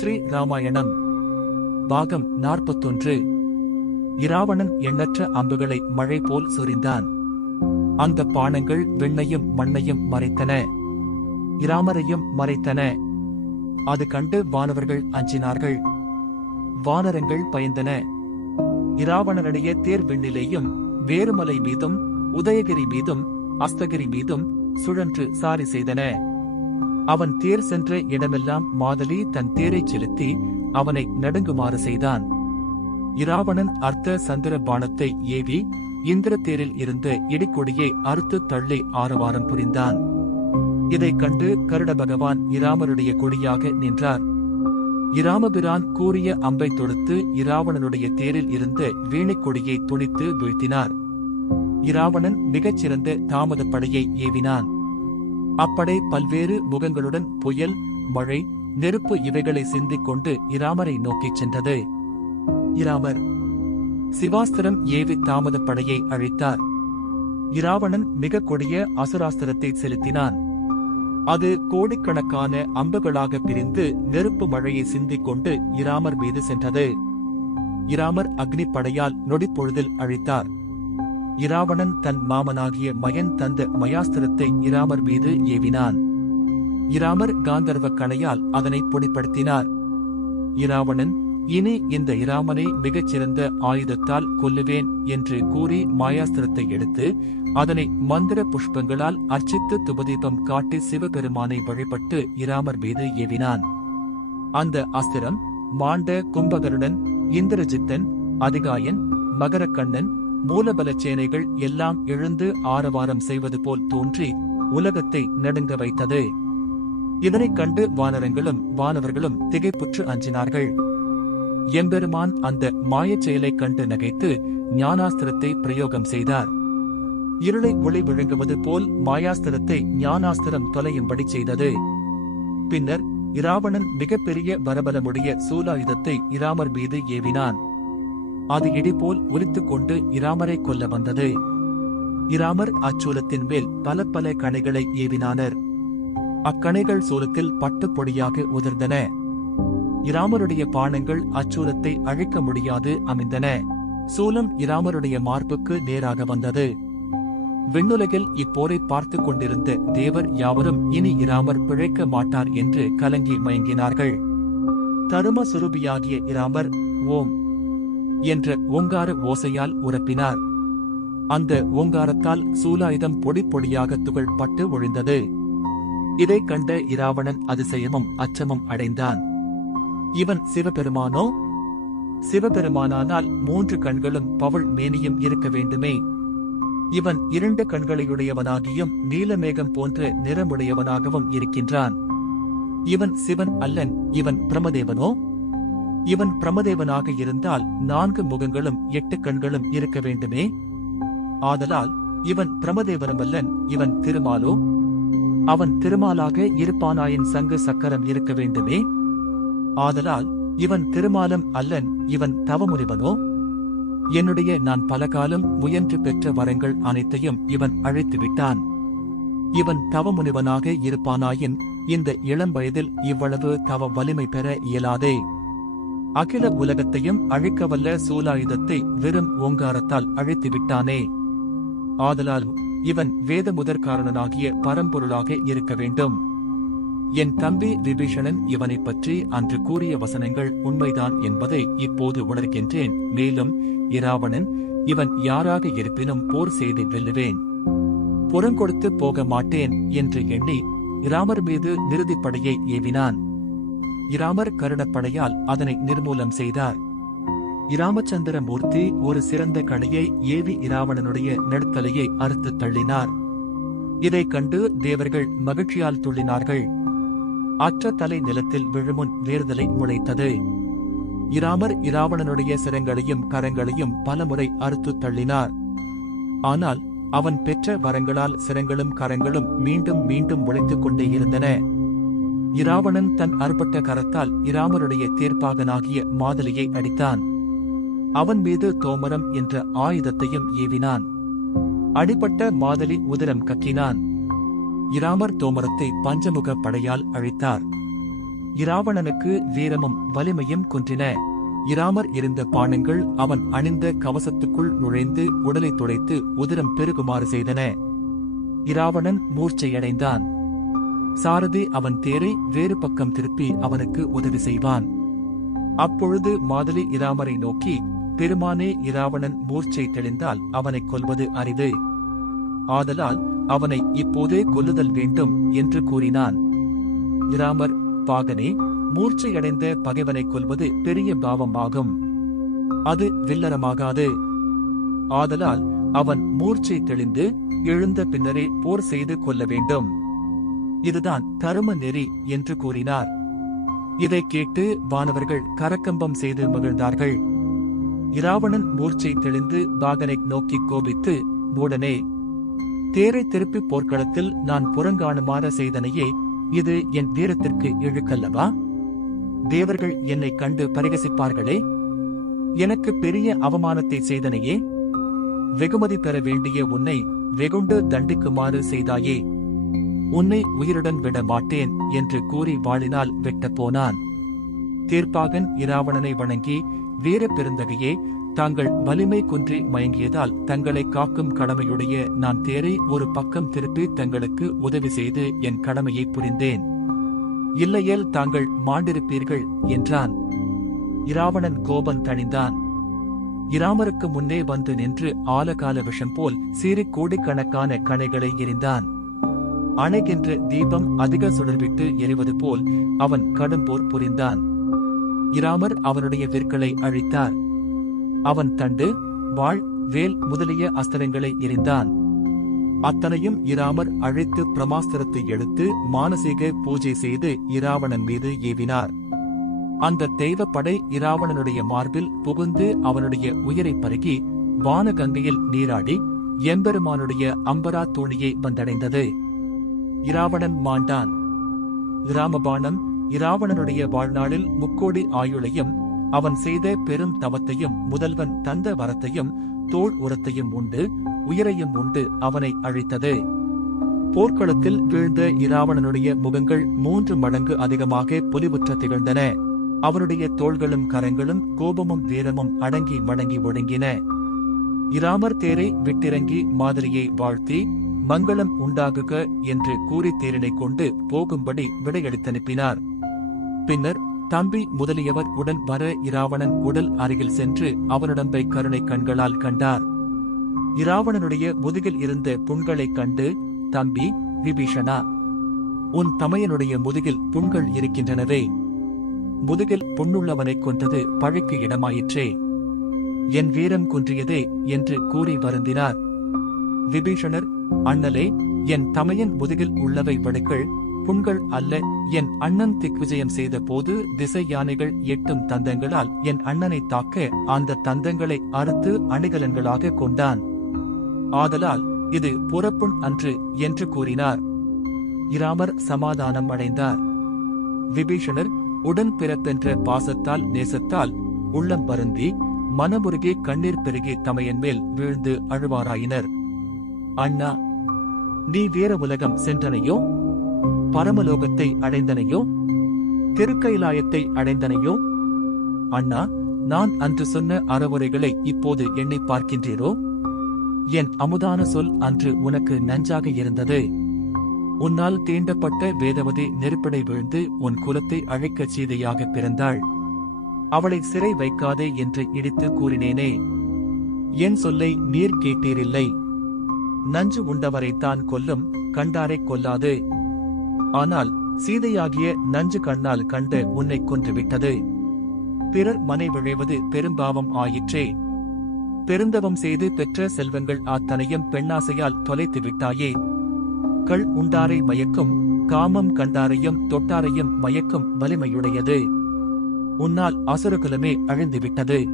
ஸ்ரீ ராமாயணம். பாகம் நாற்பத்தொன்று. இராவணன் எண்ணற்ற அம்புகளை மழை போல் சொரிந்தான். அந்த பானங்கள் வெண்ணையும் மண்ணையும் மறைத்தன. இராமரையும் மறைத்தன. அது கண்டு வானவர்கள் அஞ்சினார்கள். வானரங்கள் பயந்தன. இராவணனுடைய தேர் விண்ணிலேயும் வேறுமலை மீதும் உதயகிரி மீதும் அஸ்தகிரி மீதும் சுழன்று சாரி செய்தன. அவன் தேர் சென்ற இடமெல்லாம் மாதலி தன் தேரைச் செலுத்தி அவனை நடுங்குமாறு செய்தான். இராவணன் அர்த்த சந்திர பானத்தை ஏவி இந்திர தேரில் இருந்த இடிக்கொடியை அறுத்து தள்ளி ஆரவாரம் புரிந்தான். இதைக் கண்டு கருட பகவான் இராமருடைய கொடியாக நின்றார். இராமபிரான் கூறிய அம்பை தொடுத்து இராவணனுடைய தேரில் இருந்த வீணைக்கொடியை துணித்து வீழ்த்தினார். இராவணன் மிகச்சிறந்த தாமதப்படையை படையை ஏவினான். அப்படை பல்வேறு முகங்களுடன் புயல் மழை நெருப்பு இவைகளை சிந்திக் கொண்டு இராமரை நோக்கிச் சென்றது. இராமர். சிவாஸ்திரம் ஏவி தாமத படையை அழித்தார். இராவணன் மிக கொடிய அசுராஸ்திரத்தை செலுத்தினான். அது கோடிக்கணக்கான அம்புகளாக பிரிந்து நெருப்பு மழையை சிந்திக் கொண்டு இராமர் மீது சென்றது. இராமர் அக்னி படையால் நொடிப்பொழுதில் அழித்தார். இராவணன் தன் மாமனாகிய மயன் தந்த மயாஸ்திரத்தை இராமர் மீது ஏவினான். இராமர் காந்தர்வ கணையால் அதனை பொடிப்படுத்தினார். இராவணன் இனி இந்த இராமனை மிகச்சிறந்த ஆயுதத்தால் கொல்லுவேன் என்று கூறி மாயாஸ்திரத்தை எடுத்து அதனை மந்திர புஷ்பங்களால் அர்ச்சித்து துபதீபம் காட்டி சிவபெருமானை வழிபட்டு இராமர் மீது ஏவினான். அந்த அஸ்திரம் மாண்ட கும்பகருடன் இந்திரஜித்தன் அதிகாயன் மகரக்கண்ணன் மூலபலச் சேனைகள் எல்லாம் எழுந்து ஆரவாரம் செய்வது போல் தோன்றி உலகத்தை நடுங்க வைத்தது. இதனைக் கண்டு வானரங்களும் வானவர்களும் திகைப்புற்று அஞ்சினார்கள். எம்பெருமான் அந்த மாயச் செயலைக் கண்டு நகைத்து ஞானாஸ்திரத்தை பிரயோகம் செய்தார். இருளை ஒளி விழுங்குவது போல் மாயாஸ்திரத்தை ஞானாஸ்திரம் தொலையும்படி செய்தது. பின்னர் இராவணன் மிகப்பெரிய வரபலமுடைய சூலாயுதத்தை இராமர் மீது ஏவினான். அது இடிபோல் ஒலித்துக்கொண்டு இராமரை கொல்ல வந்தது. இராமர் அச்சூலத்தின் மேல் பல பல கணைகளை ஏவினானர். அக்கணைகள் சூலத்தில் பட்டுப் பொடியாக உதிர்ந்தன. இராமருடைய பானங்கள் அச்சூலத்தை அழிக்க முடியாது அமைந்தன. சூலம் இராமருடைய மார்புக்கு நேராக வந்தது. விண்ணுலகில் இப்போரை பார்த்துக் கொண்டிருந்த தேவர் யாவரும் இனி இராமர் பிழைக்க மாட்டார் என்று கலங்கி மயங்கினார்கள். தரும சுரூபியாகிய இராமர் ஓம் என்ற ஓங்கார ஓசையால் உரப்பினார். அந்த ஓங்காரத்தால் சூலாயுதம் பொடி பொடியாக துகள் பட்டு ஒழிந்தது. இதைக் கண்ட இராவணன் அதிசயமும் அச்சமும் அடைந்தான். இவன் சிவபெருமானோ? சிவபெருமானானால் மூன்று கண்களும் பவள் மேனியும் இருக்க வேண்டுமே. இவன் இரண்டு கண்களையுடையவனாகியும் நீலமேகம் போன்ற நிறமுடையவனாகவும் இருக்கின்றான். இவன் சிவன் அல்லன் இவன் பிரமதேவனோ இவன் பிரமதேவனாக இருந்தால் நான்கு முகங்களும் எட்டு கண்களும் இருக்க வேண்டுமே? ஆதலால் இவன் பிரமதேவனமல்லன் இவன் திருமாலோ? அவன் திருமாலாக இருப்பானாயின் சங்கு சக்கரம் இருக்க வேண்டுமே? ஆதலால் இவன் திருமாலம் அல்லன் இவன் தவமுனிவனோ? என்னுடைய நான் பலகாலம் முயன்று பெற்ற வரங்கள் அனைத்தையும் இவன் அழைத்து விட்டான் இவன் தவமுனிவனாக இருப்பானாயின் இந்த இளம் வயதில் இவ்வளவு தவ வலிமை பெற இயலாதே? அகில உலகத்தையும் அழிக்கவல்ல சூலாயுதத்தை வெறும் ஓங்காரத்தால் அழைத்துவிட்டானே. ஆதலால் இவன் வேத முதற்காரணனாகிய பரம்பொருளாக இருக்க வேண்டும். என் தம்பி விபீஷணன் இவனைப் பற்றி அன்று கூறிய வசனங்கள் உண்மைதான் என்பதை இப்போது உணர்கின்றேன். மேலும் இராவணன் இவன் யாராக இருப்பினும் போர் செய்து வெல்லுவேன். புறங்கொடுத்து போக மாட்டேன் என்று எண்ணி இராமர் மீது நிறுதிப்படையை ஏவினான். இராமர் கருணப்படையால் அதனை நிர்மூலம் செய்தார். இராமச்சந்திர மூர்த்தி ஒரு சிறந்த கணையை ஏவி இராவணனுடைய நடுத்தலையை அறுத்து தள்ளினார். இதைக் கண்டு தேவர்கள் மகிழ்ச்சியால் துள்ளினார்கள். அற்ற தலை நிலத்தில் விழுமுன் வேறுதலை முளைத்தது. இராமர் இராவணனுடைய சிரங்களையும் கரங்களையும் பலமுறை அறுத்து தள்ளினார். ஆனால் அவன் பெற்ற வரங்களால் சிரங்களும் கரங்களும் மீண்டும் மீண்டும் முளைத்துக் கொண்டே இருந்தன. இராவணன் தன் அறுபட்ட கரத்தால் இராமருடைய தேர்ப்பாகனாகிய மாதலியை அடித்தான். அவன் மீது தோமரம் என்ற ஆயுதத்தையும் ஏவினான். அடிபட்ட மாதலி உதிரம் கக்கினான் இராமர் தோமரத்தை பஞ்சமுக படையால் அழித்தார். இராவணனுக்கு வீரமும் வலிமையும் குன்றின. இராமர் இருந்த பானங்கள் அவன் அணிந்த கவசத்துக்குள் நுழைந்து உடலை துடைத்து உதிரம் பெருகுமாறு செய்தன. இராவணன் மூர்ச்சையடைந்தான். சாரதி அவன் தேரை வேறு பக்கம் திருப்பி அவனுக்கு உதவி செய்வான். அப்பொழுது மாதலி இராமரை நோக்கி பெருமானே இராவணன் மூர்ச்சை தெளிந்தால் அவனைக் கொல்வது அரிது. ஆதலால் அவனை இப்போதே கொல்லுதல் வேண்டும் என்று கூறினான். இராமர் பாகனே மூர்ச்சையடைந்த பகைவனைக் கொல்வது பெரிய பாவமாகும். அது வில்லரமாகாது. ஆதலால் அவன் மூர்ச்சை தெளிந்து எழுந்த பின்னரே போர் செய்து கொள்ள வேண்டும். இதுதான் தரும நெறி என்று கூறினார். இதைக் கேட்டு வானவர்கள் கரக்கம்பம் செய்து மகிழ்ந்தார்கள். இராவணன் மூர்ச்சை தெளிந்து பாகனை நோக்கி கோபித்து மூடனே தேரை திருப்பி போர்க்களத்தில் நான் புறங்காணுமாற செய்தனையே இது என் வீரத்திற்கு இழுக்கல்லவா? தேவர்கள் என்னை கண்டு பரிகசிப்பார்களே எனக்கு பெரிய அவமானத்தை செய்தனையே வெகுமதி பெற வேண்டிய உன்னை வெகுண்டு தண்டிக்குமாறு செய்தாயே உன்னை உயிருடன் விட மாட்டேன் என்று கூறி வாழினால் வெட்டப் போனான் தீர்ப்பாகன் இராவணனை வணங்கி வீர பெருந்தகையே தாங்கள் வலிமை குன்றி மயங்கியதால் தங்களை காக்கும் கடமையுடைய நான் தேரை ஒரு பக்கம் திருப்பி தங்களுக்கு உதவி செய்து என் கடமையை புரிந்தேன். இல்லையேல் தாங்கள் மாண்டிருப்பீர்கள் என்றான். இராவணன் கோபம் தணிந்தான். இராமருக்கு முன்னே வந்து நின்று ஆலகால விஷம் போல் சீறி கோடிக்கணக்கான கணைகளை எரிந்தான் அணைகின்ற தீபம் அதிக சுடர்விட்டு எரிவது போல் அவன் கடும் போர் புரிந்தான். இராமர் அவனுடைய விற்களை அழித்தார். அவன் தண்டு வாழ் வேல் முதலிய அஸ்திரங்களை எரிந்தான். அத்தனையும் இராமர் அழைத்து பிரமாஸ்திரத்தை எடுத்து மானசீக பூஜை செய்து இராவணன் மீது ஏவினார். அந்த தெய்வ படை இராவணனுடைய மார்பில் புகுந்து அவனுடைய உயிரை பருகி வானகங்கையில் நீராடி எம்பெருமானுடைய அம்பரா தோணியை வந்தடைந்தது. இராவணன் மாண்டான். இராமபாணன் இராவணனுடைய வாழ்நாளில் முக்கோடி ஆயுளையும் அவன் செய்த பெரும் தவத்தையும் முதல்வன் தந்த வரத்தையும் தோள் உரத்தையும் உண்டு உயிரையும் உண்டு அவனை அழித்தது. போர்க்களத்தில் வீழ்ந்த இராவணனுடைய முகங்கள் மூன்று மடங்கு அதிகமாக பொலிவுற்ற திகழ்ந்தன. அவனுடைய தோள்களும் கரங்களும் கோபமும் வீரமும் அடங்கி மடங்கி ஒடுங்கின. இராமர் தேரை விட்டிறங்கி மாதிரியை வாழ்த்தி மங்களம் உண்டாகுக என்று கூறி தேரினை கொண்டு போகும்படி விடையளித்தனுப்பினார். பின்னர் தம்பி முதலியவர் உடன் வர இராவணன் உடல் அருகில் சென்று அவனுடம்பை கருணை கண்களால் கண்டார். இராவணனுடைய முதுகில் இருந்த புண்களைக் கண்டு தம்பி விபீஷணா உன் தமையனுடைய முதுகில் புண்கள் இருக்கின்றனவே. முதுகில் புண்ணுள்ளவனைக் கொன்றது பழிக்கு இடமாயிற்றே. என் வீரம் குன்றியதே என்று கூறி வருந்தினார். விபீஷணர் அண்ணலே என் தமையன் முதுகில் உள்ளவை வடுக்கள் புண்கள் அல்ல. என் அண்ணன் திக்விஜயம் செய்த போது திசை யானைகள் எட்டும் தந்தங்களால் என் அண்ணனை தாக்க அந்த தந்தங்களை அறுத்து அணிகலன்களாக கொண்டான். ஆதலால் இது புறப்புண் அன்று என்று கூறினார். இராமர் சமாதானம் அடைந்தார். விபீஷணர் உடன் பிறப்பென்ற பாசத்தால் நேசத்தால் உள்ளம் வருந்தி மனமுருகி கண்ணீர் பெருகி தமையன் மேல் வீழ்ந்து அழுவாராயினர். அண்ணா நீ வேற உலகம் சென்றனையோ? பரமலோகத்தை அடைந்தனையோ? திருக்கைலாயத்தை அடைந்தனையோ? அண்ணா நான் அன்று சொன்ன அறவுரைகளை இப்போது எண்ணி பார்க்கின்றீரோ? என் அமுதான சொல் அன்று உனக்கு நஞ்சாக இருந்தது. உன்னால் தீண்டப்பட்ட வேதவதி நெருப்படை விழுந்து உன் குலத்தை அழைக்கச் சீதையாக பிறந்தாள். அவளை சிறை வைக்காதே என்று இடித்து கூறினேனே. என் சொல்லை நீர் கேட்டீரில்லை. நஞ்சு உண்டவரைத்தான் கொல்லும் கண்டாரைக் கொல்லாது. ஆனால் சீதையாகிய நஞ்சு கண்ணால் கண்ட உன்னை கொன்றுவிட்டது. பிறர் மனை விழைவது பெரும்பாவம் ஆயிற்றே. பெருந்தவம் செய்து பெற்ற செல்வங்கள் அத்தனையும் பெண்ணாசையால் தொலைத்து விட்டாயே கள் உண்டாரை மயக்கும் காமம் கண்டாரையும் தொட்டாரையும் மயக்கும் வலிமையுடையது. உன்னால் அசுரகுலமே அழிந்துவிட்டது.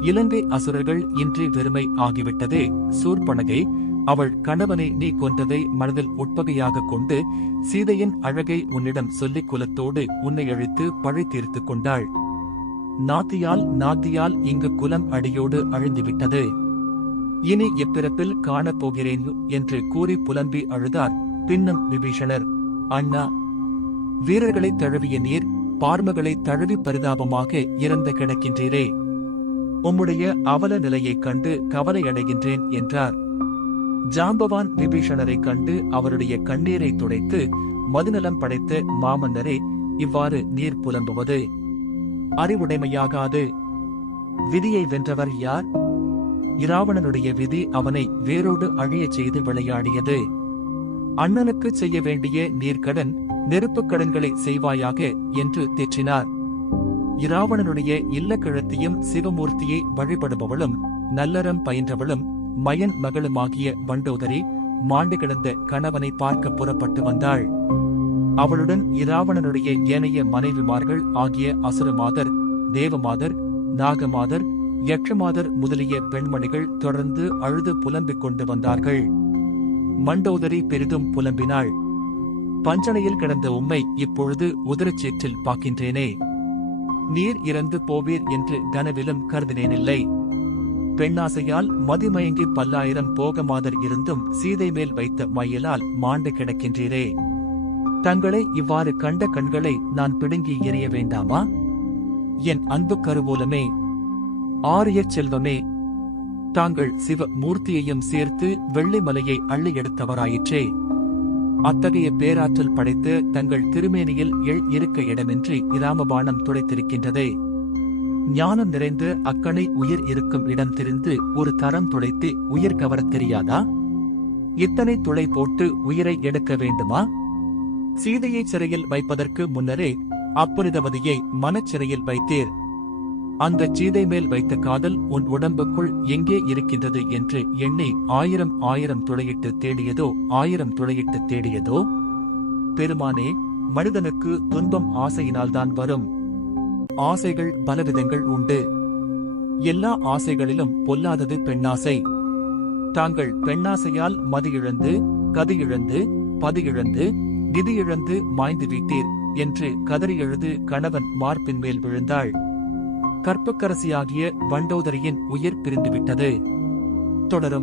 இலங்கை அசுரர்கள் இன்றி வெறுமை ஆகிவிட்டது. சூர்பனகை அவள் கணவனை நீ கொன்றதை மனதில் உட்பகையாக கொண்டு சீதையின் அழகை உன்னிடம் சொல்லிக் குலத்தோடு உன்னை அழித்து பழி தீர்த்துக் கொண்டாள். நாத்தியால் நாத்தியால் இங்கு குலம் அடியோடு அழிந்துவிட்டது. இனி எப்பிறப்பில் காணப் போகிறேன் என்று கூறி புலம்பி அழுதார் பின்னும் விபீஷணர். அண்ணா வீரர்களை தழுவிய நீர் பார்மகளை தழுவி பரிதாபமாக இறந்து கிடக்கின்றீரே. உம்முடைய அவல நிலையைக் கண்டு கவலையடைகின்றேன் என்றார். ஜாம்பவான் விபீஷணரைக் கண்டு அவருடைய கண்ணீரை துடைத்து மதுநலம் படைத்த மாமன்னரே இவ்வாறு நீர் புலம்புவது. அறிவுடைமையாகாது. விதியை வென்றவர் யார்? இராவணனுடைய விதி அவனை வேரோடு அழியச் செய்து விளையாடியது. அண்ணனுக்கு செய்ய வேண்டிய நீர்க்கடன் நெருப்புக் கடன்களை செய்வாயாக என்று தேற்றினார். இராவணனுடைய இல்லக்கிழத்தியும் சிவமூர்த்தியை வழிபடுபவளும் நல்லறம் பயின்றவளும் மயன் மகளுமாகிய வண்டோதரி மாண்டு கிடந்த கணவனை பார்க்க புறப்பட்டு வந்தாள். அவளுடன் இராவணனுடைய ஏனைய மனைவிமார்கள் ஆகிய அசுரமாதர் தேவமாதர் நாகமாதர் யக்ஷமாதர் முதலிய பெண்மணிகள் தொடர்ந்து அழுது புலம்பிக் கொண்டு வந்தார்கள். மண்டோதரி பெரிதும் புலம்பினாள். பஞ்சனையில் கிடந்த உம்மை இப்பொழுது உதரச்சேற்றில் பார்க்கின்றேனே நீர் இறந்து போவீர் என்று கனவிலும் கருதினேனில்லை. பெண்ணாசையால் மதிமயங்கி பல்லாயிரம் போகமாதர் இருந்தும் சீதை மேல் வைத்த மயிலால் மாண்டு கிடக்கின்றீரே. தங்களை இவ்வாறு கண்ட கண்களை நான் பிடுங்கி எறிய வேண்டாமா? என் அன்பு கருவூலமே ஆரியச் செல்வமே தாங்கள் சிவ மூர்த்தியையும் சேர்த்து வெள்ளை மலையை அள்ளி எடுத்தவராயிற்றே. அத்தகைய பேராற்றல் படைத்து தங்கள் திருமேனியில் எள் இருக்க இடமின்றி இராமபாணம் துடைத்திருக்கின்றதே. ஞானம் நிறைந்து அக்கணை உயிர் இருக்கும் இடம் தெரிந்து ஒரு தரம் துளைத்து உயிர் கவரத் தெரியாதா? இத்தனை துளை போட்டு உயிரை எடுக்க வேண்டுமா? சீதையை சிறையில் வைப்பதற்கு முன்னரே அப்புனிதவதியை மனச்சிறையில் வைத்தீர். அந்த சீதை மேல் வைத்த காதல் உன் உடம்புக்குள் எங்கே இருக்கின்றது என்று எண்ணி ஆயிரம் ஆயிரம் துளையிட்டு தேடியதோ ஆயிரம் துளையிட்டு தேடியதோ? பெருமானே மனிதனுக்கு துன்பம் ஆசையினால்தான் வரும். ஆசைகள் பலவிதங்கள் உண்டு. எல்லா ஆசைகளிலும் பொல்லாதது பெண்ணாசை. தாங்கள் பெண்ணாசையால் மதி இழந்து கதி இழந்து பதி இழந்து இழந்து மாய்ந்து விட்டீர் என்று கதறி எழுது கணவன் மார்பின் மேல் விழுந்தாள். கற்புக்கரசியாகிய வண்டோதரியின் உயிர் பிரிந்துவிட்டது. தொடரும்